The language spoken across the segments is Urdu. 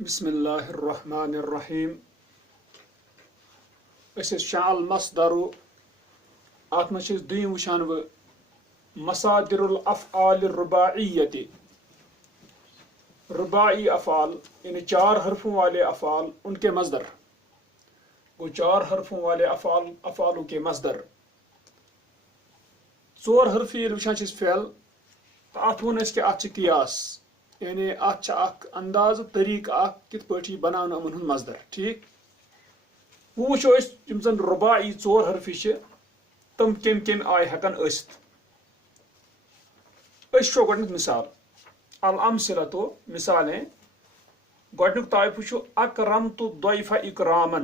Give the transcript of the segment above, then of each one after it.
بسم الله الرحمن الرحيم. شعل مصدر اتمشي دویم وشان و مصادر الافعال الرباعیت رباعی افعال یعنی 4 حرفوں والے افعال ان کے مصدر وہ 4 حرفوں والے افعالوں کے مصدر 4 حرفی وشان فعل ات ون کہ ات قیاس یعنی ات اخ انداز طریقہ اخ کت پٲٹھی بناون یمن ہُنٛد مصدر ٹھیک وٕچھو أسۍ یِم زن رباعی 4 حرفی چھِ تم کم آیہِ ہٮ۪کن ٲسِتھ أسۍ وٕچھو گۄڈنیُک مثال الامثلۃ مثالیں گۄڈنیُک طائف وٕچھو اکرمت الضیف اکراما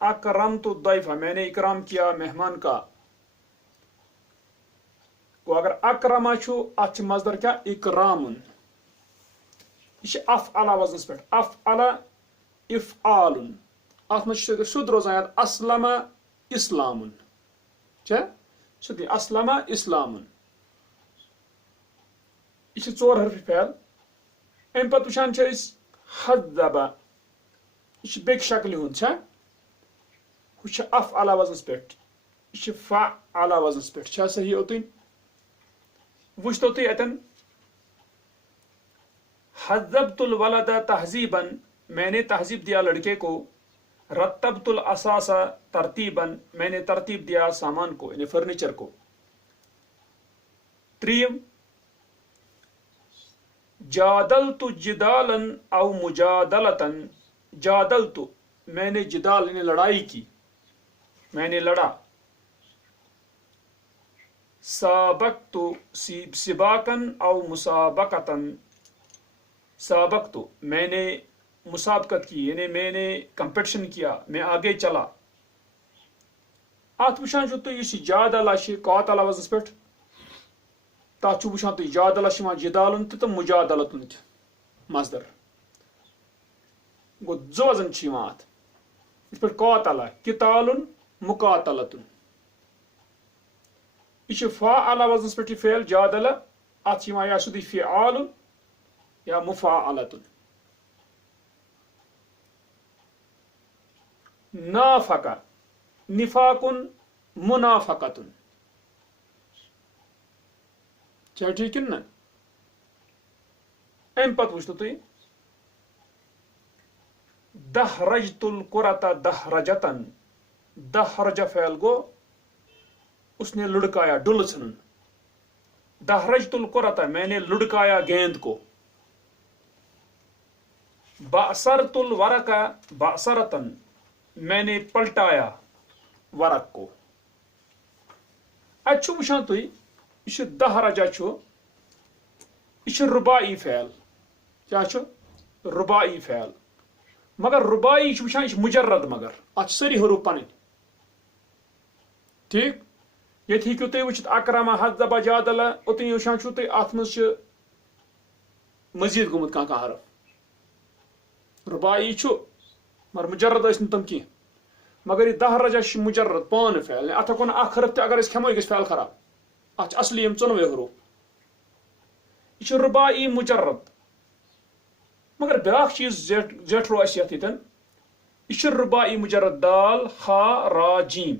اکرمت الضیف میں نے اکرام کیا مہمان کا گوٚو اگر اکرما چھُ اتھ چھِ مصدر کیا اکرامن یہ افعل وزنس پہ افعل افعال ات مجھ سیود روزان یاد اسلم اسلام سیود اسلم اسلام یہ 4 حرفی فعل ام پتہ وچھان حذب یہ بیک شکل ہند ہو افعل وزنس پہ یہ فعل وزنس پہ صحیح اوتن وچھتو تھی اتن حذبت الولد تہذیبا میں نے تہذیب دیا لڑکے کو رتبت الاساس ترتیبا میں نے ترتیب دیا سامان کو یعنی فرنیچر کو تریم جادلت جدالا او مجادلتا جادلت میں نے جدال یعنی لڑائی کی میں نے لڑا سابقت سباقا او مسابقتا سابقت میں نے مسابقت کی یعنی میں نے کمپٹیشن کیا میں آگے چلا ات وچھان چھو تُہۍ یُس یہِ جادلہ چھِ قاتل وزنس پٮ۪ٹھ تتھ چھُ وچھان تُہۍ جادلہ چھُ یِوان جدالن تہِ مجادلتن تہِ مصدر گوٚو 2 وزن چھِ یِوان اتھ یِتھ پٲٹھۍ قاتلہ قتالن مقاتلتن یہ چھُ فاعل وزنس پٮ۪ٹھ یہِ فعل جادلہ اتھ چھِ یِوان یا سیودٕے فعالن یا مفاعلتن نافق نفاقن منافقتن کیا ٹھیک کن نا ام پتہ وچھتو تُہۍ دحرجت القرۃ دحرجتن دحرج فعل گو اس نے لڑکایا ڈل ژھنن دحرجت القرۃ میں نے لڑکایا گیند کو بعثرت الورق بعثرتن میں نے پلٹایا ورق کو اتھ وچھان تُہۍ یہ چھُ دحرجہ چھُ یہ چھُ رباعی فعل کیا چھُ رباعی فعل مگر رباعی چھُ وچھان یہ چھُ مجرد مگر اتھ سٲری حروف پنٕنۍ ٹھیک ییٚتہِ ہیٚکِو تُہۍ وٕچھِتھ اکرما حذب جادلہ اوتن وچھان چھُو تُہۍ اتھ منٛز چھُ مزید گوٚمُت کانٛہہ حرف رباعی چھُ مگر مجرد ٲسۍ نہٕ تِم کینٛہہ مگر یہ دحرجہ چھُ مجرد پانہٕ فعل اتھ ہٮ۪کو نہٕ اکھ حرف تہِ اگر أسۍ کھٮ۪مو یہِ گژھِ فعل خراب اتھ چھِ اصلی یِم 14 حروف یہ چھُ رباعی مجرد مگر بیاکھ چیٖز زیٹھرو اسہِ یتھ ییٚتٮ۪ن یہ چھُ رباعی مجرد دال خا را جیم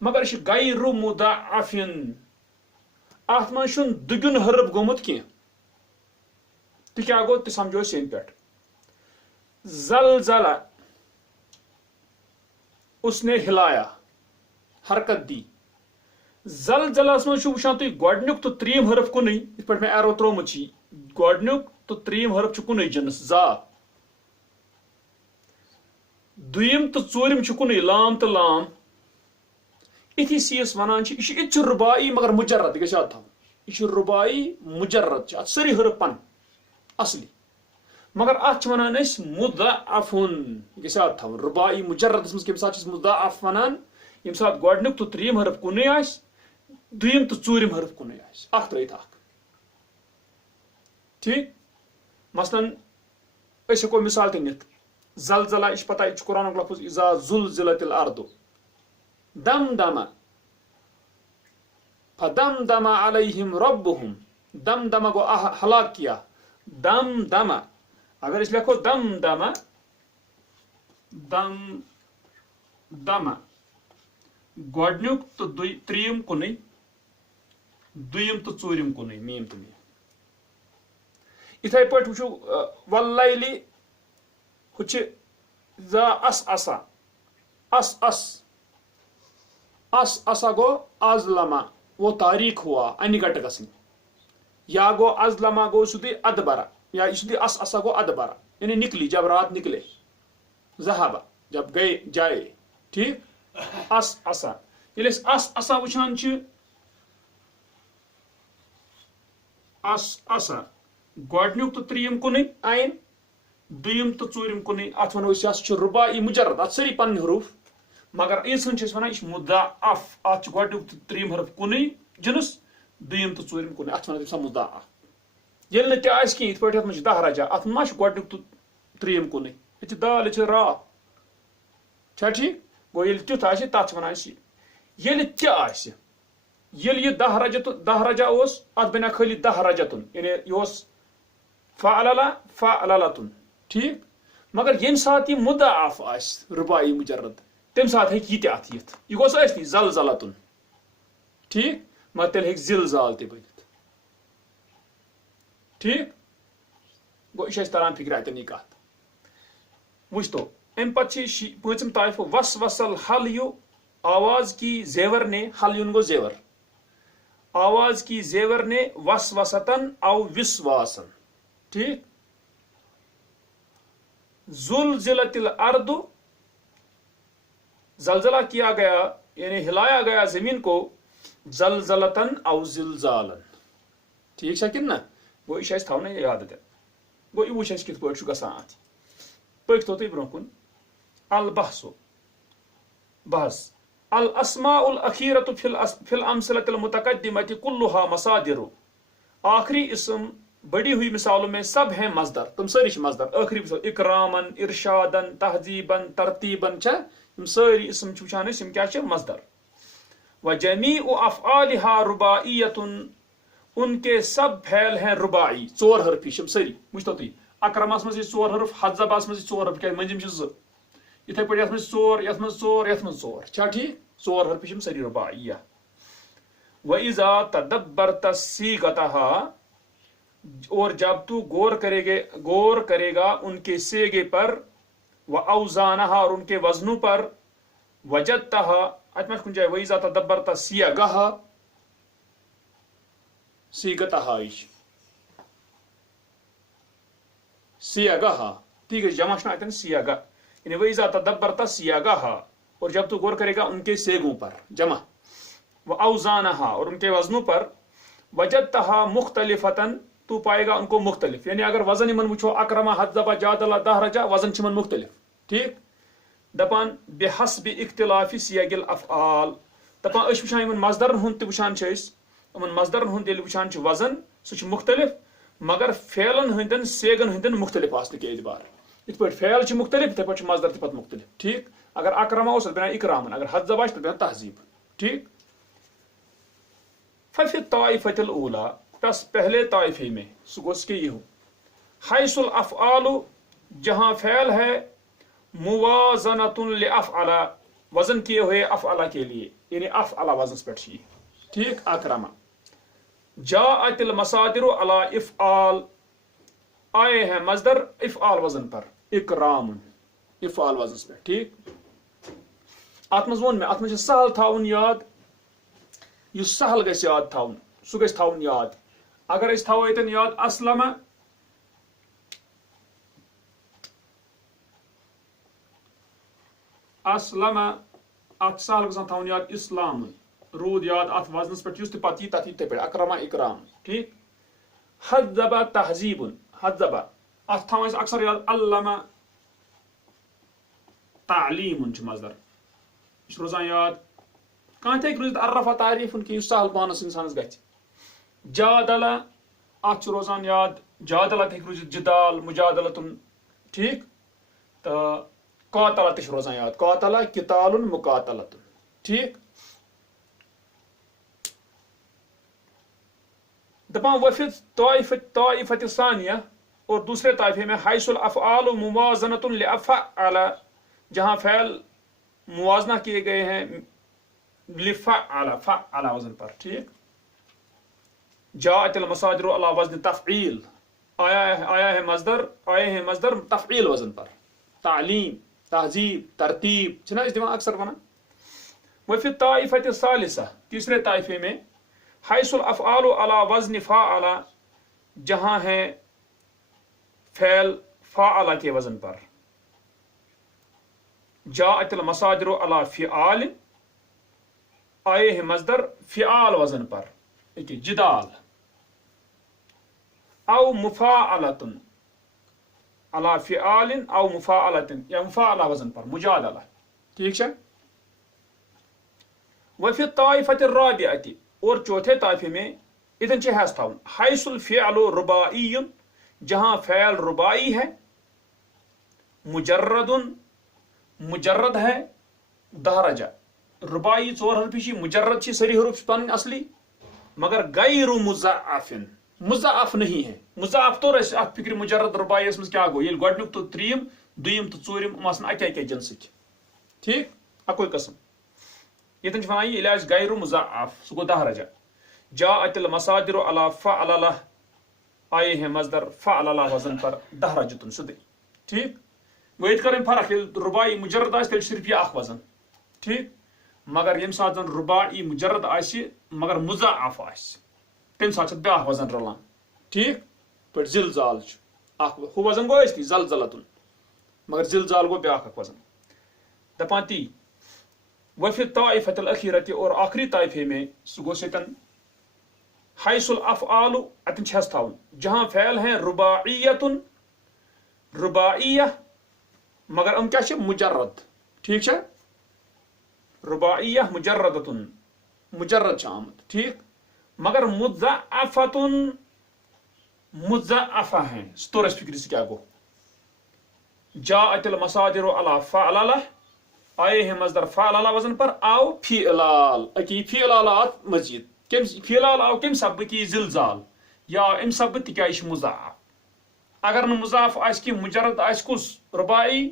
مگر یہ چھُ غیر مضاعفن اتھ منٛز چھُنہٕ دُگُن حرف گوٚمُت کینٛہہ تہِ کیٛاہ گوٚو تہِ سمجھو أسۍ ییٚمہِ پٮ۪ٹھ زلزلہ اس نے ہلایا حرکت دی زلزلس منٛز چھُ وٕچھان تُہۍ گۄڈنیُک تہٕ ترٛیٚیِم حرف کُنُے یِتھ پٲٹھۍ مےٚ ایرو ترومُت چھِ گۄڈنیُک تہٕ ترٛیٚیِم حرف چھُ کُنُے جنس زا دوٚیِم تہٕ ژوٗرِم چھُ کُنُے لام تہٕ لام یِتھی یس ونان چھِ یہِ چھُ رباعی مگر مجرد یہِ گژھِ یاد تھاوُن یہِ چھُ رباعی مجرد چھِ اتھ سٲری حرف پن اصلی مگر اتھ چھِ ونان أسۍ مضاعفن یہِ گژھِ یاد تھاوُن رباعی مجردس منٛز کمہِ ساتہٕ چھِ أسۍ مضاعف ونان ییٚمہِ ساتہٕ گۄڈنیُک تہٕ ترٛیٚیِم حرف کُنُے آسہِ دوٚیِم تہٕ ژوٗرِم حرف کُنُے آسہِ اکھ ترٲیِتھ اکھ ٹھیک مثلاً أسۍ ہٮ۪کو مثال تہِ نِتھ زلزلہ یہِ چھِ پتہ یہِ چھُ قرآنُک لفظ اذا زلزلت الارض دمدم فدمدم علیہم ربہم دمدم گو ہلاک کیا دمدم اگر اس لیکھو دم دمہ دم دمہ گۄڈنیُک تہٕ ترٛیٚیِم کُنُے دوٚیِم تہٕ ژوٗرِم کُنُے میم تہٕ میم یِتھے پٲٹھۍ وٕچھو واللیلی ہُہ چھِ زا اس اسا اس اس اس اسا گو ازلما وہ تاریخ ہوا انہِ گٹہٕ گژھٕنۍ یا گو ازلما گو سیودٕے ادبرا یا یہ سیودٕے اس اسا گو ادبرا یعنی نکلی جب رات نکلے ذہابا جب گئے جائے ٹھیک اس اسا ییٚلہِ أسۍ اس اسا وٕچھان چھِ اس اسا گۄڈنیُک تہٕ ترٛیٚیِم کُنُے آیِن دوٚیِم تہٕ ژوٗرِم کُنُے اتھ ونو أسۍ یہِ چھُ رُباعی مُجرد اتھ سٲری پنٕنۍ حروٗف مگر انسان چھِ أسۍ ونان یہِ چھُ مُضاعف اتھ چھُ گۄڈنیُک تہٕ ترٛیٚیِم حرف کُنُے جنس دوٚیِم تہٕ ژوٗرِم کُنُے اتھ چھِ ونان تٔمۍ ساتہٕ مُضاعف ییٚلہِ نہٕ تہِ آسہِ کینٛہہ یِتھ پٲٹھۍ یتھ منٛز چھِ 10 رجا اتھ ما چھُ گۄڈنیُک تہٕ ترٛیٚیِم کُنُے ییٚتہِ چھِ دال ییٚتہِ چھِ را چھا ٹھیٖک گوٚو ییٚلہِ تیُتھ آسہِ تتھ چھِ ونان أسۍ ییٚلہِ تہِ آسہِ ییٚلہِ یہِ 10 رجا اوس اتھ بنیٛا خٲلی 10 رجتُن یعنی یہِ اوس فعللا فعللتُن ٹھیٖک مگر ییٚمہِ ساتہٕ یہِ مُضاعف آسہِ رُباعی مُجرد تمہِ ساتہٕ ہیٚکہِ یہِ تہِ اتھ یِتھ یہِ گوٚژھ ٲسنٕے زلزلتُن ٹھیٖک مگر تیٚلہِ ہیٚکہِ زلزال تہِ بٔنِتھ ٹھیٖک گوٚو یہِ چھِ اَسہِ تران فِکرِ اتٮ۪ن یہِ کتھ وٕچھ تو امہِ پتہٕ چھِ پوٗنٛژِم طائفہٕ وس وسل حل یو آواز کی زیور نے حل یُن گوٚو زیور آواز کی زیور نے وس وسطن او وسواسن ٹھیک زلزلت الارض زلزلہ کیا گیا یعنی ہلایا گیا زمین کو زلزلتن او زلزالن ٹھیک چھا کِنہٕ نہ گوٚو یہِ چھُ اَسہِ تھاوُن یاد اَتٮ۪ن گوٚو یہِ وٕچھ اَسہِ کِتھ پٲٹھۍ چھُ گژھان اتھ پٔکۍتو تُہۍ برونٛہہ کُن البحثو بحث الاسماء الاخیرۃ فی الامثلۃ المتقدمۃ کلھا مصادر آخری اسم بڑی ہوئی مثالوں میں سب ہیں مصدر تم سٲری چھِ مصدر ٲخری مثال اکرامن ارشادن تہذیبن ترتیبن چھا یِم سٲری اسم چھِ وٕچھان أسۍ یِم کیاہ چھِ مصدر وجمیع افعالها رباعیۃ ان کے سب پھیل ہیں رباعی ژور حرفی چھِ یِم سٲری وٕچھتو تُہۍ اکرمس منٛز چھِ 4 حرف حذبس منٛز چھِ 4 حرف کیٛازِ مٔنٛزِم چھِ 2 یِتھے پٲٹھۍ یتھ منٛز 4 یتھ منٛز 4 یتھ منٛز 4 چھا ٹھیٖک 4 حرفی چھِ یِم سٲری رباعیہ وَإِذَا تَدَبَّرْتَ صِيغَتَهَا اور جب تو غور کرے گا ان کے سیگے پر وَأَوْزَانَهَا اور ان کے وزنوں پر وَجَدْتَهَا اتھ میں کُنہِ جایہِ وَإِذَا تَدَبَّرْتَ صِيغَهَا صِيغَتَهَا صِيغَهَا ٹھیک ہے جمع چھُنہ اتٮ۪ن صِيغَہ یعنی وَإِذَا تَدَبَّرْتَ صِيغَهَا اور جب تو غور کرے گا ان کے سیگوں پر جمع وَأَوْزَانَهَا اور ان کے وزنوں پر وَجَدْتَهَا مُخْتَلِفَةً تو پائے گا ان کو مختلف یعنی اگر وزن یمن وچھو اکرما حذبا جادلا 10 رجا وزن چھ مختلف ٹھیک دپان بحسب اختلاف سیاق الافعال دپان أسۍ وچھان یمن مصدرن ہُنٛد تہِ وچھان چھِ أسۍ یمن مصدرن ہُنٛد ییٚلہِ وچھان چھِ وزن سُہ چھُ مختلف مگر فعلن ہٕنٛدٮ۪ن سیگن ہٕنٛدٮ۪ن مختلف آسنہٕ کہِ اعتبار یِتھ پٲٹھۍ فعل چھِ مختلف یِتھے پٲٹھۍ چھُ مصدر تہِ پتہٕ مختلف ٹھیک اگر اکرما اوس تتھ بنان اکرامن اگر حذب آسہِ تتھ بنان تہذیب ٹھیک ففی الطائفۃ الاولی بس پہلے طائفے میں سگوس کے یہ ہو حیث الافعال جہاں فعل ہے موازنۃ لافعل وزن کیے ہوئے افعل کے لیے یعنی افعل وزن پہ ٹھیک اکرما جاءت المصادر علی افعال آئے ہیں مصدر افعال وزن پر اکرام افعال وزن پہ ٹھیک ات مز وون میں ات مز سہل تھاون یاد یُس سہل گژھِ یاد تھاون سُہ گژھِ تھاون یاد اگر أسۍ تھاوو ییٚتٮ۪ن یاد اسلمہ اسلمہ اتھ سہل گژھان تھاون یاد اسلام روٗد یاد اتھ وزنس پٮ۪ٹھ یُس تہِ پتہٕ یی تتھ یی تِتھے پٲٹھۍ اکرما اکرام ٹھیک حذبہ تہذیبن حذبہ اتھ تھاوان أسۍ اکثر یاد علمہ تعلیٖمن چھُ مصدر یہِ چھُ روزان یاد کانٛہہ تہِ ہیٚکہِ روٗزِتھ عرفہ تعریٖفن کینٛہہ یُس سہل پانس انسانس گژھِ جادلہ اتھ چھُ روزان یاد جادلہ تہِ ہیٚکہِ روٗزِتھ جدال مجادلتن ٹھیک تہٕ قاتلہ تہِ چھُ روزان یاد قاتلہ قتالن مقاتلتن ٹھیک دپان وفی طائفۃ ثانیہ اور دوسرے طائفے میں حیث الافعال موازنۃ لافعل، جہاں فعل موازنہ کیے گئے ہیں لفعل، فعل وزن پر. ٹھیک. جاءت المصادر على وزن تفعیل، آیا ہے مصدر تفعیل وزن پر. تعلیم، تہذیب، ترتیب چھنا اس دماغ اکثر بنا. وفی الطائفة الثالثة، تیسرے طائفے میں حیث الافعال على وزن فاعل، جہاں ہے فعل فاعل کے وزن پر. جاءت المصادر على فعال، آئے ہیں مصدر فعال وزن پر. جدال. او مفاعلۃ على فعال او مفاعلۃ، یا مفاعلہ وزن پر مجادلہ. ٹھیک ہے. وفی الطائفة الرابعة، اور چوتھے طائفے میں اتن حیث تھاون حیث الفعل ربائی، جہاں فعل ربائی ہے، مجرد ہے، دہرجہ. ربائی 4 حرفی مجرد چھ سری حروف پن اصلی، مگر غیر مضاعف، مضاعف نہیں ہے. مضاعف تو رس اخ فکر مجرد ربائی اس مز کیا گو یل گۄڈنیُک تو ترٛیِم دویِم تو ژوٗرِم یِم آسن اکے جنسٕکۍ. ٹھیک. اکوے قسم. یتن ونان یہ علاج غیر مضاعف، سہ گو دہرجہ. جاءت المصادر على فعللہ، آئے ہیں مصدر فعللہ وزن پر دہرجتن سیدھے. ٹھیک. گو یت کریں فرق، ربائی مجرد آس تیل صرف یہ اخ وزن. ٹھیک. مگر یم سات زن ربائی مجرد آس مگر مضاعف آس، تم سات بیاکھ وزن رلان. ٹھیک. پٹ زلزال ہو وزن گو اس زلزلتن، مگر زلزال گو بیاکھ اخ وزن. دپان تی وفی الطائفة الأخیرة، اور آخری طائفے میں سہ گو ستن حیث الافعال، اتن چھس تھاون جہاں فعل ہیں رباعیۃ، رباعیہ مگر ام کیا مجرد. ٹھیک ہے. رباعیہ مجردتن، مجرد آمد. ٹھیک. مگر مضاعفتن، مضاعفہ ہیں. ستورس فکر سے کیا گو. جاءت المصادر على فعللہ، آئے ہیں مصدر فعللہ وزن پر. آو فعلال، اکی فعلالات مزید. کم فعلال آو کم سبب کی زلزال، یا ام سبب تکیہ مضاعف. اگر نہ مضاعف آس کی مجرد آس کس ربائی،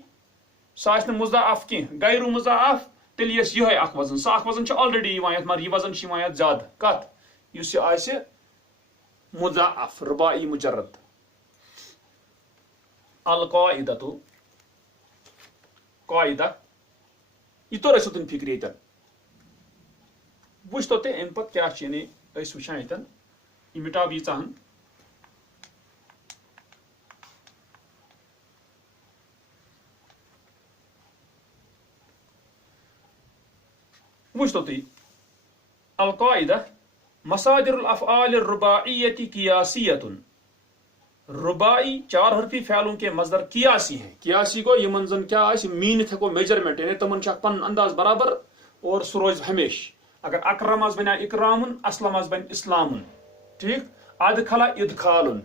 سہ آس مضاعف کی غیر مضاعف، تیل یس یہ اخ وزن. سہ اخ وزن آلریڈی یوان، مگر یہ وزن یوان زیادہ کت اس آس مضاعف ربائی مجرد. القاعدۃ، قاعدہ یہ تو رسوتن فکر یتن. وچھ تو تے ام پت کیا یعنی اس وچھان یتن یہ مٹاب یہ ژہن. وچھ تو تی القاعدہ مصادر الافعال الرباعیۃ قیاسیۃ، ربائی 4 حرفی فعلوں کے مصدر قیاسی ہیں. قیاسی گو یمن زن کیا آس مینت ہیکو میجرمنٹ، یعنی تمن چھ پن انداز برابر اور سہ روز ہمیش. اگر اکرم آس بنیا اکرامن، اسلم آس بن اسلامن. ٹھیک. ادخلا ادخالن.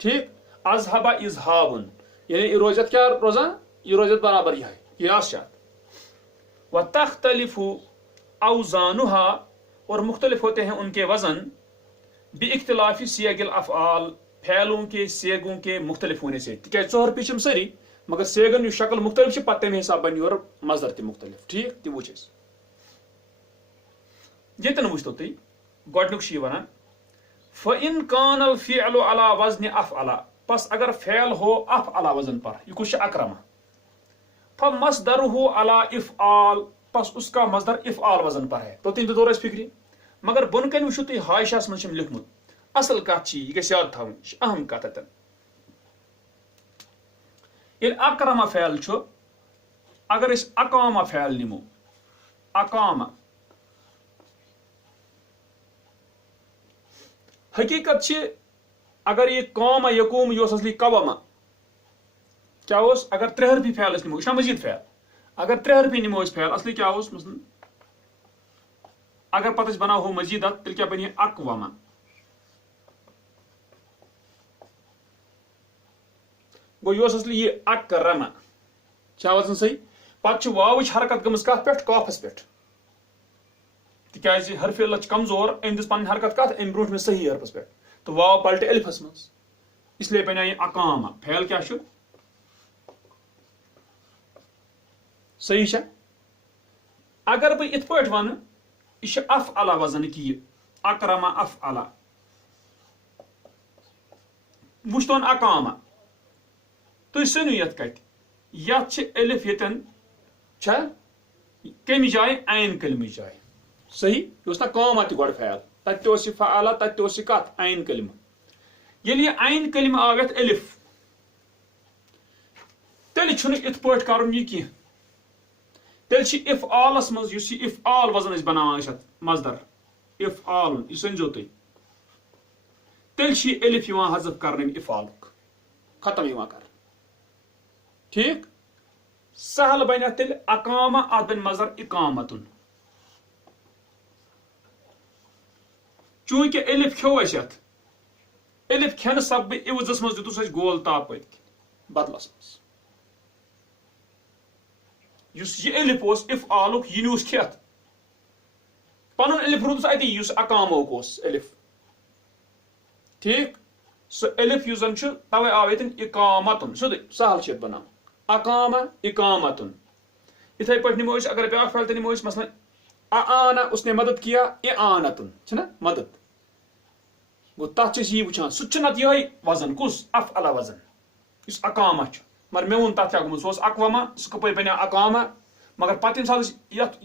ٹھیک. اذهب اذهابن، یعنی یہ روزت کیا روزان، یہ روزت برابر یہ ہے. قیاس شاد. وتختلف اوزانها، اور مختلف ہوتے ہیں ان کے وزن باختلاف سیاق الافعال، فعلوں کے سیگوں کے مختلف ہونے سے. کیا 4 پیچھم سری مگر سیگن شکل مختلف پتہ میں حساب بنی اور مصدر تی مختلف. ٹھیک. تی وچھس یتن وچھ تو تی گۄڈنیُک چھ ونان فإن كان الفعل على وزن افعل، پس اگر فعل ہو افعل وزن پر، یہ کچھ اکرمہ، فمصدره على افعال، پس اس کا مصدر افعال وزن پر ہے. تو تین دور اس فکری. مگر بن کن وچھو تھی حاشیہس من چھم لکھمت اصل کت چھ یہ گژھِ یاد تھاون، اہم کت اتن. یل اکرمہ فعل چھو، اگر اس اقامہ فعل نمو، اقامہ حقیقت چھ اگر یہ قوم یقوم یہ اصلی قوامہ کیا اس، اگر 3 حرفی فعل اس نمو، یہ مزید فعل. اگر 3 حرفی نمو اس فعل اصلی کیا اس، مثلا اگر پتہ بناو ہو مزیدت تیل کیا بنی اقوامہ. گو یہ اصلی یہ اکرمہ کیا وزن صحیح. پتہ واوچ حرکت گمز کت پہ قافس پہ، تکیازِ حرف علت کمزور، ام دس پن حرکت کت ام برونٹ میں صحیح حرفس پہ، تو واو پلٹ الفس مز. اس لیے بنیا یہ اقامہ فعل کیا چھُ صحیح چھا اگر بہٕ یِتھ پٲٹھۍ وَنہٕ یہِ چھُ افعل وزن کہِ یہِ اکرم افعل وٕچھتون اقامہ تُہۍ سٔنِو یتھ کتہِ یتھ چھِ الف ییٚتٮ۪ن چھا کمہِ جایہِ عین کلمٕچ جایہِ صحیح یہِ اوس نا قامہ تہِ گۄڈٕ فعل تتہِ تہِ اوس یہِ فعل تتہِ تہِ اوس یہِ کتھ عین کلمہٕ ییٚلہِ یہِ عین کلمہٕ آو یتھ الف تیٚلہِ چھُنہٕ یِتھ پٲٹھۍ کرُن یہِ کینٛہہ تیٚلہِ چھِ افعالس منٛز یُس یہِ افعال وزن أسۍ بناوان ٲسۍ اتھ مصدر افعالُن یہِ سٔنزیو تُہۍ تیٚلہِ چھِ یہِ الف یِوان حذف کرنہٕ افعالُک ختم یِوان کرنہٕ ٹھیٖک سہل بنہِ اتھ تیٚلہِ اقامہ اتھ بنہِ مصدر اقامتُن چوٗنٛکہِ الف کھیوٚو اَسہِ اتھ الف کھٮ۪نہٕ سببہٕ عوضس منٛز دِتُس اَسہِ گول تا پٔتۍ بدلس منٛز یُس یہِ الف اوس افعالُک یہِ نیوٗس کھٮ۪تھ پنُن الف روٗدُس اتی یُس اقامُک اوس الف ٹھیٖک سُہ الف یُس زن چھُ توے آو ییٚتٮ۪ن اقامتُن سیوٚدُے سہل چھِ یتھ بناوُن اقامہ اقامتُن یِتھے پٲٹھۍ نِمو أسۍ اگر بیاکھ فعل تہِ نِمو أسۍ مثلاً اعانہ اس نے مدد کیا اعانتُن چھُنہ مدد گوٚو تتھ چھِ أسۍ یی وٕچھان سُہ تہِ چھُ نتہٕ یِہوے وزن کُس افعل وزن یُس اقامہ چھُ مگر مےٚ ووٚن تتھ کیاہ گوٚمُت سُہ اوس اقوامہ سُہ کپٲرۍ بنیو اقامہ مگر پتہٕ ییٚمہِ ساتہٕ أسۍ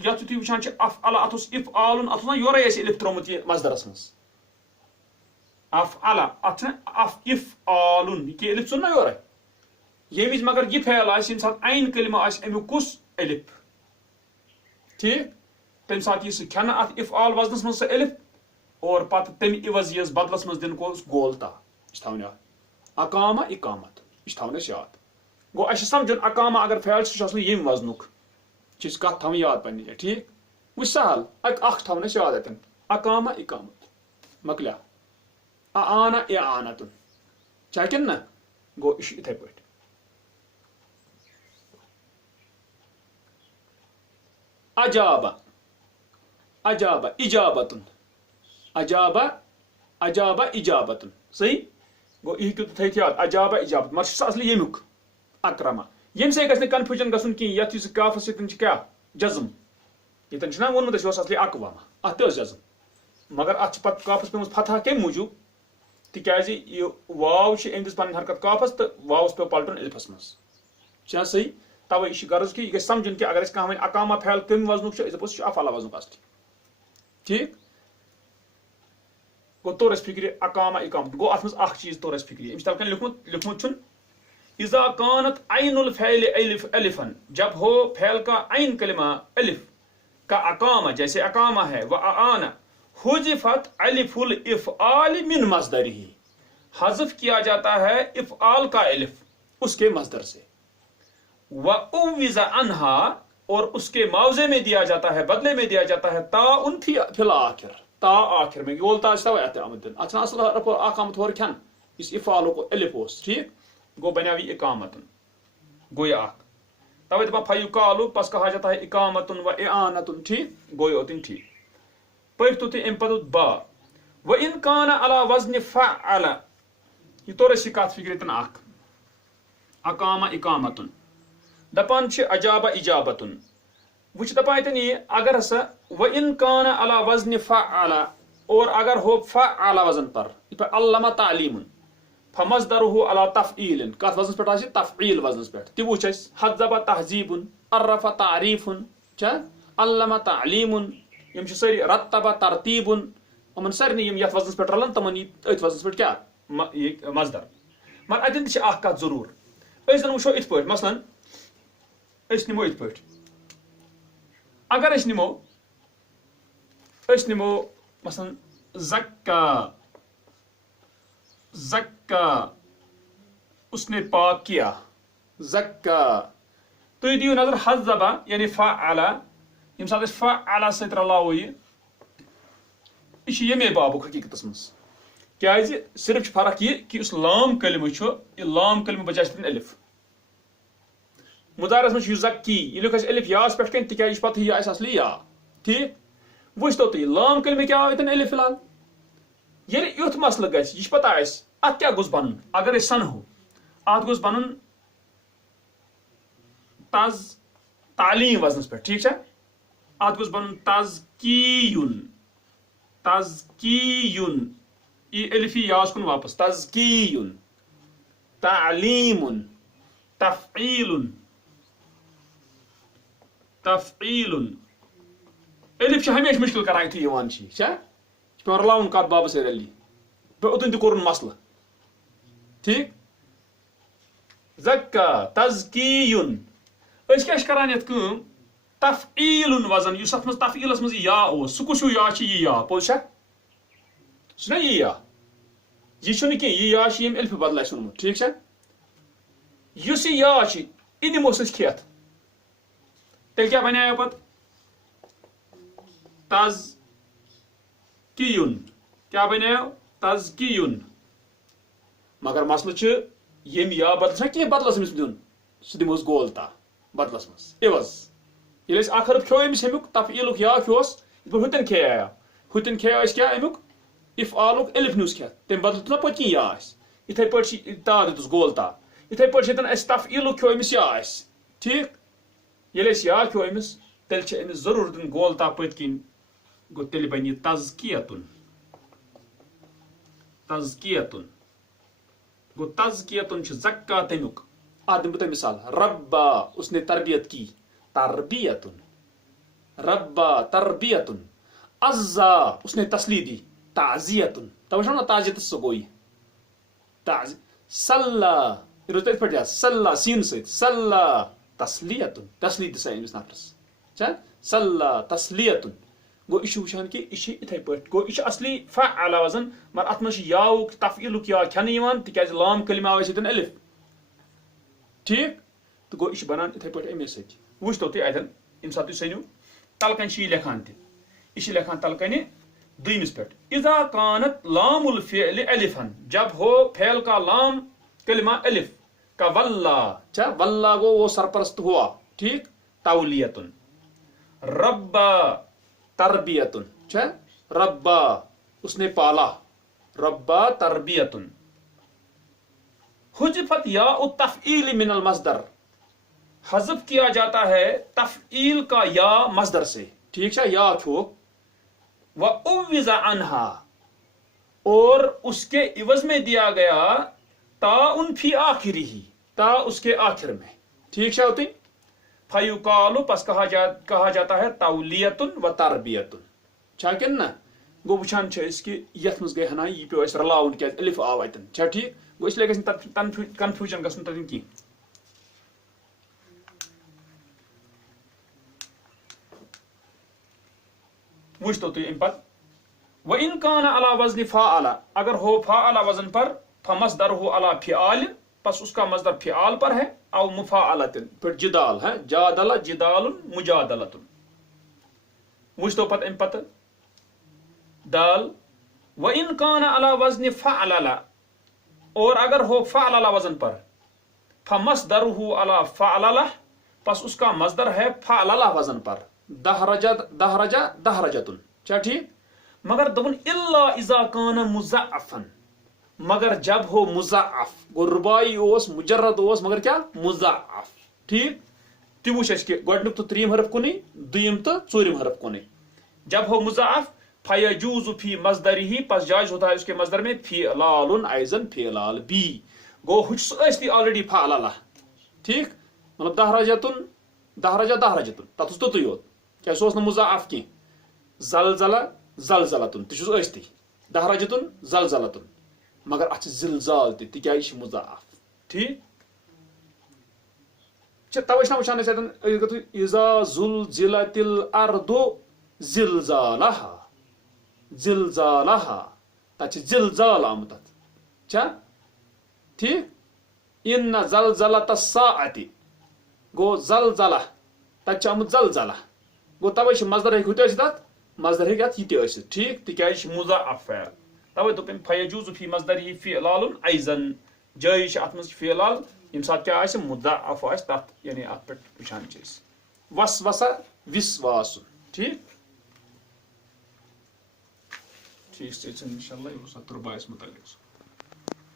یتھ یُتھُے وٕچھان چھِ افعل اتھ اوس افعالُن اتھ اوس نا یورے اَسہِ الف ترومُت یہِ مصدرس منٛز افعل اتھ چھُنہ افعالُن یہِ کیٛاہ الف ژوٚن نا یورے ییٚمہِ وِزِ مگر یہِ فعل آسہِ ییٚمہِ ساتہٕ عین کلمہ آسہِ امیُک کُس الف ٹھیٖک تمہِ ساتہٕ یی سُہ کھٮ۪نہٕ اتھ افعال وزنس منٛز سُہ الف اور پتہٕ تمہِ عوض یِیس بدلس منٛز دِنہٕ کُس گول تا یہِ چھُ تھاوُن یاد اقامہ اقامت یہِ چھُ تھاوُن اَسہِ یاد گوٚو اَسہِ چھُ سمجھُن اقامہ اگر فعل چھُ سُہ چھُ آسان ییٚمہِ وزنُک چھِ أسۍ کتھ تھاوٕنۍ یاد پننہِ جایہِ ٹھیٖک وۄنۍ سہل اکھ تھاوُن اَسہِ یاد اتٮ۪ن اقامہ اقامت مۄکلیو اعانہ اعانتُن چھا کِنہٕ نہ گوٚو یہِ چھُ یِتھے پٲٹھۍ اجابہ اجابہ اجابتُن اجابہ اجابہ اجابتُن صحیح گوٚو یہِ ہیٚکِو تُہۍ تھٲیِتھ یاد اجابہ اجابت مگر چھُ اصلی ییٚمیُک اکرمہ ییٚمہِ سۭتۍ گژھِ نہٕ کنفیوٗجن گژھُن کینٛہہ یتھ یُس کافس سۭتۍ چھُ کیاہ جزم ییٚتٮ۪ن چھُنہ ووٚنمُت اَسہِ اوس اصلی اقوامہ اتھ تہِ اوس جزم مگر اتھ چھِ پتہٕ کافس پیٚمٕژ فتح کمہِ موٗجوٗب تِکیازِ یہِ واو چھِ أمۍ دِژ پنٕنۍ حرکت کافس تہٕ واوس پیٚو پلٹُن الفس منٛز چھا صحیح توے یہِ چھُ غرض کہِ یہِ گژھِ سمجھُن کہِ اگر أسۍ کانٛہہ وۄنۍ اقامہ فعل کمہِ وزنُک چھُ أسۍ دپوس یہِ چھُ افعل وزنُک اصلی ٹھیٖک گوٚو توٚر اَسہِ فِکرِ اقامہ اقامت گوٚو اتھ منٛز اکھ چیٖز توٚر اَسہِ فِکرِ أمِس تل کٔنۍ لیوٗکھمُت چھُن اذا كانت عين الفعل الفا جب ہو فعل کا عین کلمہ الف کا اقامہ جیسے اقامہ ہے و اعانہ حذفت الف الافعال من مصدره حذف کیا جاتا ہے افعال کا الف اس کے مصدر سے وعوض عنها اور اس کے معاوضے میں دیا جاتا ہے بدلے میں دیا جاتا ہے تا ان فی الآخر تا آخر میں گول تا استوى اتھ آمدن اچھا اصل اقامت ہور کھن اس افعال کو الف اوس ٹھیک گو بنیاوی اقامتن گوئی اخ توے دپان فیقالو پس کہا جاتا ہے اقامتن و اعانتن ٹھیک گوئی اوتن ٹھیک پرتو تے امپدت با و ان کان علی وزن فعل یہ تو رسی کات فکرتن اخ اقامہ اقامتن دپان چھ اجابہ اجابتن وچ دپایتن یہ اگر ہسا و ان کان علی وزن فعل اور اگر ہو فعل وزن پر علم تعلیم فمصدره على تفعيل کت وزنس پہ آسہِ تفعیل وزنس پہ تہ وچ اس حذب تہذیب عرف تعریف چھ علم تعلیم یم چھ سری رتب ترتیب یمن سارنٕے یم یتھ وزنس پہ رلن تمن اتھ وزنس پہ کیا مصدر مگر اتن تہ چھ اکھ کتھ ضرور أسۍ زن وچھو اتھ پٲٹھۍ مثلاً أسۍ نمو اتھ پٲٹھۍ اگر أسۍ نمو مثلاً زکا زکا اس نے پاک کیا زکا تو دیو نظر حذبہ یعنی فعل یم سات فعل ست رلاو یہ یمے بابک حقیقتس مز کیازِ صرف فرق یہ کہ اس لام کلمہ یہ لام کلمہ بجائے الف مضارعس مز یزکی یہ لکھ الف یاس پہ کن تکیازِ پتہ یہ اصلی یا ٹھیک وچھتو تھی لام کلمہ کیا آو اتن الف فی الحال ییٚلہِ یُتھ مسلہٕ گژھِ یہِ چھِ پتہ اَسہِ اَتھ کیٛاہ گوٚژھ بنُن اگر أسۍ سنہو اَتھ گوٚژھ بنُن تعلیٖم وزنس پٮ۪ٹھ ٹھیٖک چھا اَتھ گوٚژھ بنُن تزکیٖیُن یی الفی یاس کُن واپس تزکیٖیُن تعلیٖمُن تفعیٖلُن الف چھِ ہمیشہِ مُشکِل کران یُتھُے یِوان چھِ چھا یہِ چھُ پیٚوان رلاوُن کتھ بابس سۭتۍ رلی بیٚیہِ اوٚتن تہِ کوٚرُن مسلہٕ ٹھیٖک زکا تزکیٖیُن أسۍ کیٛاہ چھِ کران یتھ کٲم تفعیٖلُن وزن یُس اتھ منٛز تفعیٖلس منٛز یا اوس سُہ کُس ہیوٗ یا چھِ یہِ یا پوٚز چھا سُہ چھُنہ یہِ یا یہِ چھُنہٕ کینٛہہ یہِ یا چھِ ییٚمہِ الفہِ بدلہٕ اَسہِ اوٚنمُت ٹھیٖک چھا یُس یہِ یا چھِ یہِ دِموس أسۍ کھٮ۪تھ تیٚلہِ کیٛاہ بنیٛاو پتہٕ تزکیٖیُن کیٛاہ بنیٛاو تزکیٖیُن مگر مسلہٕ چھُ ییٚمہِ یا بدلہٕ چھُنہ کینٛہہ بدلس أمِس دیُن سُہ دِموس گول تا بدلس منٛز عوض ییٚلہِ أسۍ اکھ حرف کھیو أمِس امیُک تفعیٖلُک یا کھیوس یِتھ پٲٹھۍ ہُتٮ۪ن کھیٚیاو ہُتٮ۪ن کھیٚیاو أسۍ کیٛاہ امیُک افعالُک الف نیوٗس کھٮ۪تھ تمہِ بدلہٕ دیُت نہ پٔتۍ کِنۍ یا آسہِ یِتھٕے پٲٹھۍ چھِ تا دِتُس گول تا یِتھٕے پٲٹھۍ چھِ ییٚتٮ۪ن اَسہِ تفعیٖلُک کھیو أمِس یا آسہِ ٹھیٖک ییٚلہِ اَسہِ یا کھیو أمِس تیٚلہِ چھِ أمِس ضروٗر دیُن گول تا پٔتۍ کِنۍ گوٚو تیٚلہِ بنہِ یہِ تزکیٖیتُن گوٚو تزکیٖیتُن چھُ زکا تمیُک اتھ دِمہٕ بہٕ تۄہہِ مثال ربا اس نے تربیت کی تربیتُن عزا اس نے تسلی دی تعزیتُن توے چھُنہ تعزیت سُہ گوٚو یہِ صلہ یہِ روز تٔتھۍ پٲٹھۍ یاد صلہ سیٖنہٕ سۭتۍ صلہ تسلیتُن تسلی دِژا أمِس نفرس چھا صلہ تسلیتُن گوٚو یہِ چھُ وٕچھان کہِ یہِ چھِ یِتھٕے پٲٹھۍ گوٚو یہِ چھُ اصلی فعل وزن مگر اتھ منٛز چھُ یاوُک تفعیٖلُک یا کھٮ۪نہٕ یِوان تِکیٛازِ لام کلمہ آو اَسہِ ییٚتٮ۪ن الف ٹھیٖک تہٕ گوٚو یہِ چھُ بنان یِتھٕے پٲٹھۍ امی سۭتۍ وٕچھتو تُہۍ اتٮ۪ن ییٚمہِ ساتہٕ تُہۍ سٔنِو تلہٕ کنہِ چھِ یہِ لیکھان تہِ یہِ چھِ لیکھان تلہٕ کنہِ دوٚیمِس پٮ۪ٹھ اذا کانت لام الفعل الفن جب ہو فعل کا لام کلمہ الف کا واللہ چھا واللہ گوٚو وہ سرپرست ہوا ٹھیٖک تولیتُن ربا تربیتُن چھا ربا اس نے پالا ربا تربیتُن حذفت یا التفعیل من المصدر حذف کیا جاتا ہے تفعیل کا یا مصدر سے ٹھیک ہے یا کھو وعوض عنہا اور اس کے عوض میں دیا گیا تاء فی آخری ہی تا اس کے آخر میں ٹھیک ہے ہوتی فیقال پس کہا جاتا ہے تولیتن و تربیتن چھا کن نا گو وچھان چھ اس کہ یتھ مز گئی ہنا یہ پیو اس رلاون کیا الف آو اتن چھا ٹھیک گو اس لیے گژھِ کنفیوژن گژھن تتن کی وچھ تو ام پت وان کان علی وزن فاعل اگر ہو فاعل وزن پر فمصدره علی فعال پس اس کا مصدر فعال پر ہے او مفاعلۃ پھر جدال ہے جادل جدال مجادلۃ وچھ تو پت ام پت دال وان کان علی وزن فعلل اور اگر ہو فعلل وزن پر فمصدره علی فعلل پس اس کا مصدر ہے فعلل وزن پر دہرجۃ کیا ٹھیک مگر دبن الا اذا کان مضاعفا مگر جب ہو مضاعف گو ربائی اوس مجرد اوس مگر کیا مضاعف ٹھیک تہ وچھ اس کہ گۄڈنیُک تو ترٛیٚیِم حرف کُنُے دوٚیِم تو ژوٗرِم حرف کُنُے جب ہو مضاعف فیجوز فی مصدرہ پس جائز ہوتا ہے اس کے مصدر میں فعلال ایضا فعلال بی گو ہُہ ٲسۍ آلریڈی فعللہ ٹھیک مطلب دہرجتن تتھ اوس توٚتُے یوت کیٛازِ سُہ اوس نہٕ مضاعف کینٛہہ زلزلہ زلزلتن تہِ چھُس ٲسۍتٕے دہرجتن زلزلتن مگر اتھ چھِ زلزال تہِ تِکیٛازِ یہِ چھِ مضاعف ٹھیک توے چھِنہ وٕچھان أسۍ اتٮ۪ن اذا زلزلت الارض زلزالہا تتھ چھِ زلزال آمُت تتھ چھا ٹھیک ان زلزلۃ الساعۃ گو زلزلہ تتھ چھِ آمُت زلزلہ گو توے چھِ مصدر ہیٚکہِ ہُتہِ ٲسِتھ اتھ مصدر ہیٚکہِ اتھ یہِ تہِ ٲسِتھ ٹھیک تِکیٛازِ یہِ چھِ مضاعف فعل توے دوٚپ أمۍ فیجوز فی مصدرہ فعلال ایضا جٲیز چھِ اتھ منٛز فعلال ییٚمہِ ساتہٕ کیٛاہ آسہِ مضاعف آسہِ تتھ یعنی اتھ پٮ۪ٹھ وٕچھان چھِ أسۍ وسوسہ وسواسُن ٹھیک ٹھیک سے انشاء اللہ یہ ربایس متعلق